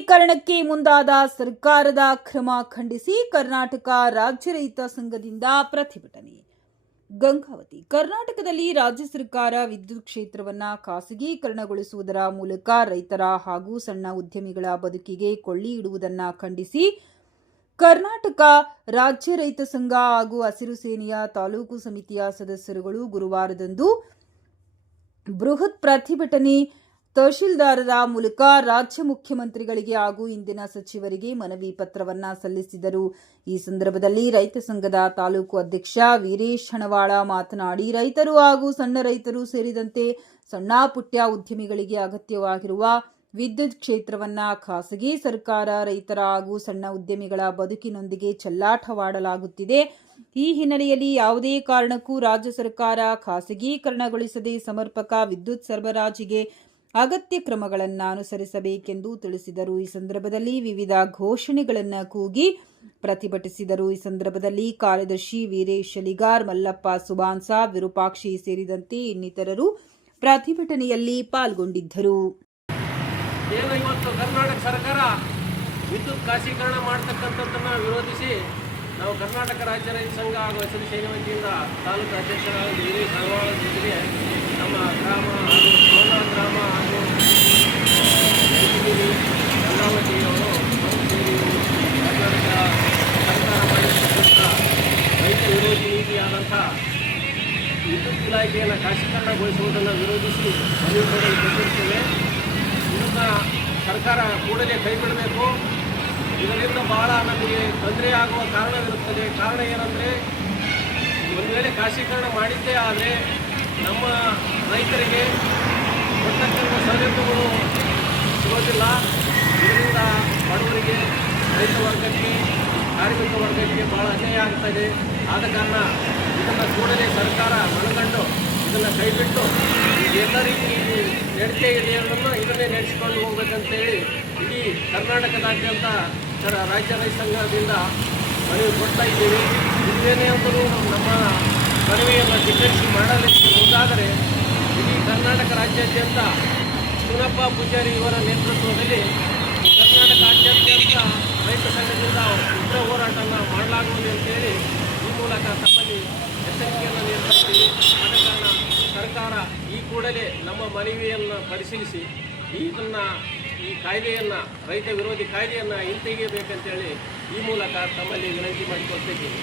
ಖಾಸಗೀಕರಣಕ್ಕೆ ಮುಂದಾದ ಸರ್ಕಾರದ ಕ್ರಮ ಖಂಡಿಸಿ ಕರ್ನಾಟಕ ರಾಜ್ಯ ರೈತ ಸಂಘದಿಂದ ಪ್ರತಿಭಟನೆ. ಗಂಗಾವತಿ. ಕರ್ನಾಟಕದಲ್ಲಿ ರಾಜ್ಯ ಸರ್ಕಾರ ವಿದ್ಯುತ್ ಕ್ಷೇತ್ರವನ್ನು ಖಾಸಗೀಕರಣಗೊಳಿಸುವುದರ ಮೂಲಕ ರೈತರ ಹಾಗೂ ಸಣ್ಣ ಉದ್ಯಮಿಗಳ ಬದುಕಿಗೆ ಕೊಳ್ಳಿ ಇಡುವುದನ್ನು ಖಂಡಿಸಿ ಕರ್ನಾಟಕ ರಾಜ್ಯ ರೈತ ಸಂಘ ಹಾಗೂ ಹಸಿರು ಸೇನೆಯ ತಾಲೂಕು ಸಮಿತಿಯ ಸದಸ್ಯರುಗಳು ಗುರುವಾರದಂದು ಬೃಹತ್ ಪ್ರತಿಭಟನೆ ತಹಶೀಲ್ದಾರರ ಮೂಲಕ ರಾಜ್ಯ ಮುಖ್ಯಮಂತ್ರಿಗಳಿಗೆ ಹಾಗೂ ಇಂದಿನ ಸಚಿವರಿಗೆ ಮನವಿ ಪತ್ರವನ್ನ ಸಲ್ಲಿಸಿದರು. ಈ ಸಂದರ್ಭದಲ್ಲಿ ರೈತ ಸಂಘದ ತಾಲೂಕು ಅಧ್ಯಕ್ಷ ವೀರೇಶ್ ಹಣವಾಳ ಮಾತನಾಡಿ, ರೈತರು ಹಾಗೂ ಸಣ್ಣ ರೈತರು ಸೇರಿದಂತೆ ಸಣ್ಣ ಪುಟ್ಟ ಉದ್ಯಮಿಗಳಿಗೆ ಅಗತ್ಯವಾಗಿರುವ ವಿದ್ಯುತ್ ಕ್ಷೇತ್ರವನ್ನ ಖಾಸಗಿ ಸರ್ಕಾರ ರೈತರ ಹಾಗೂ ಸಣ್ಣ ಉದ್ಯಮಿಗಳ ಬದುಕಿನೊಂದಿಗೆ ಚೆಲ್ಲಾಟವಾಡಲಾಗುತ್ತಿದೆ. ಈ ಹಿನ್ನೆಲೆಯಲ್ಲಿ ಯಾವುದೇ ಕಾರಣಕ್ಕೂ ರಾಜ್ಯ ಸರ್ಕಾರ ಖಾಸಗೀಕರಣಗೊಳಿಸದೆ ಸಮರ್ಪಕ ವಿದ್ಯುತ್ ಸರಬರಾಜಿಗೆ ಅಗತ್ಯ ಕ್ರಮಗಳನ್ನು ಅನುಸರಿಸಬೇಕೆಂದು ತಿಳಿಸಿದರು. ಈ ಸಂದರ್ಭದಲ್ಲಿ ವಿವಿಧ ಘೋಷಣೆಗಳನ್ನು ಕೂಗಿ ಪ್ರತಿಭಟಿಸಿದರು. ಈ ಸಂದರ್ಭದಲ್ಲಿ ಕಾರ್ಯದರ್ಶಿ ವೀರೇಶ್ ಅಲಿಗಾರ್, ಮಲ್ಲಪ್ಪ ಸುಬಾನ್ಸ, ವಿರೂಪಾಕ್ಷಿ ಸೇರಿದಂತೆ ಇನ್ನಿತರರು ಪ್ರತಿಭಟನೆಯಲ್ಲಿ ಪಾಲ್ಗೊಂಡಿದ್ದರು. ಇವತ್ತು ಕರ್ನಾಟಕ ಸರ್ಕಾರ ವಿದ್ಯುತ್ ಖಾಸಗೀಕರಣ ಮಾಡತಕ್ಕಂಥದ್ದನ್ನು ವಿರೋಧಿಸಿ ನಾವು ಕರ್ನಾಟಕ ರಾಜ್ಯ ರೈತ ಸಂಘ ಹಾಗೂ ಹಸಿರು ಸೇನೆ ವತಿಯಿಂದ ತಾಲೂಕು ಅಧ್ಯಕ್ಷರಾದ ವೀರೇಶ್ ಹಣವಾಳ ಜೊತೆಗೆ ನಮ್ಮ ಗ್ರಾಮ ಹಾಗೂ ಸೋನಾ ಗ್ರಾಮ ಹಾಗೂ ಗಂಗಾವತಿಯವರು ಸೇರಿ ಕರ್ನಾಟಕ ಸರ್ಕಾರ ಮಾಡಿರ್ತಕ್ಕಂಥ ರೈತ ವಿರೋಧಿ ನೀತಿಯಾದಂಥ ವಿದ್ಯುತ್ ಇಲಾಖೆಯನ್ನು ಖಾಸಗೀಕರಣಗೊಳಿಸುವುದನ್ನು ವಿರೋಧಿಸಿ ಮನವಿ ಮಾಡಲು ಪ್ರಕಟಿಸುತ್ತೇವೆ. ಇದನ್ನು ಸರ್ಕಾರ ಕೂಡಲೇ ಕೈಬಿಡಬೇಕು. ಇದರಿಂದ ಬಹಳ ನಮಗೆ ತೊಂದರೆ ಆಗುವ ಕಾರಣವಿರುತ್ತದೆ. ಕಾರಣ ಏನಂದರೆ, ಒಂದು ವೇಳೆ ಖಾಸಗೀಕರಣ ಮಾಡಿದ್ದೇ ಆದರೆ ನಮ್ಮ ರೈತರಿಗೆ ಕೊಟ್ಟಕ್ಕಂಥ ಸೌಲಭ್ಯಗಳು ಸಿಗೋದಿಲ್ಲ. ಇದರಿಂದ ಬಡವರಿಗೆ, ರೈತ ವರ್ಗಕ್ಕೆ, ಕಾರ್ಮಿಕ ವರ್ಗಕ್ಕೆ ಭಾಳ ಅನ್ಯಾಯ ಆಗ್ತದೆ. ಆದ ಕಾರಣ ಇದನ್ನು ಕೂಡಲೇ ಸರ್ಕಾರ ಮನಗಂಡು ಇದನ್ನು ಕೈಬಿಟ್ಟು ಎಲ್ಲ ರೀತಿ ನಡತೆ ಇದೆ ಅನ್ನೋದನ್ನು ಇದನ್ನೇ ನಡೆಸಿಕೊಂಡು ಹೋಗ್ಬೇಕಂತೇಳಿ ಇಡೀ ಕರ್ನಾಟಕದಾದ್ಯಂತ ರಾಜ್ಯ ರೈತ ಸಂಘದಿಂದ ಮನವಿ ಕೊಡ್ತಾ ಇದ್ದೀವಿ. ಇದೇನೇ ಅಂತಲೂ ನಮ್ಮ ಮನವಿಯನ್ನು ಧಿಕ್ಕರಿಸಿ ಮಾಡಲಿಕ್ಕೆ ಮುಂದಾದರೆ ಇಡೀ ಕರ್ನಾಟಕ ರಾಜ್ಯಾದ್ಯಂತ ಸುನಪ್ಪ ಪೂಜಾರಿ ಇವರ ನೇತೃತ್ವದಲ್ಲಿ ಕರ್ನಾಟಕಾದ್ಯಂತ ರೈತ ಸಂಘದಿಂದ ಉಗ್ರ ಹೋರಾಟವನ್ನು ಮಾಡಲಾಗುವುದು ಅಂತೇಳಿ ಈ ಮೂಲಕ ತಮ್ಮಲ್ಲಿ ಎಚ್ಚರಿಕೆಯನ್ನು ನೀಡ್ತಾ ಇದ್ದೀವಿ. ಆದ ಕಾರಣ ಸರ್ಕಾರ ಈ ಕೂಡಲೇ ನಮ್ಮ ಮನವಿಯನ್ನು ಪರಿಶೀಲಿಸಿ ಈ ಕಾಯ್ದೆಯನ್ನು, ರೈತ ವಿರೋಧಿ ಕಾಯ್ದೆಯನ್ನು ಹಿಂತೆಗೆಯಬೇಕಂತೇಳಿ ಈ ಮೂಲಕ ತಮ್ಮಲ್ಲಿ ವಿನಂತಿ ಮಾಡಿಕೊಳ್ತಿದ್ದೀವಿ.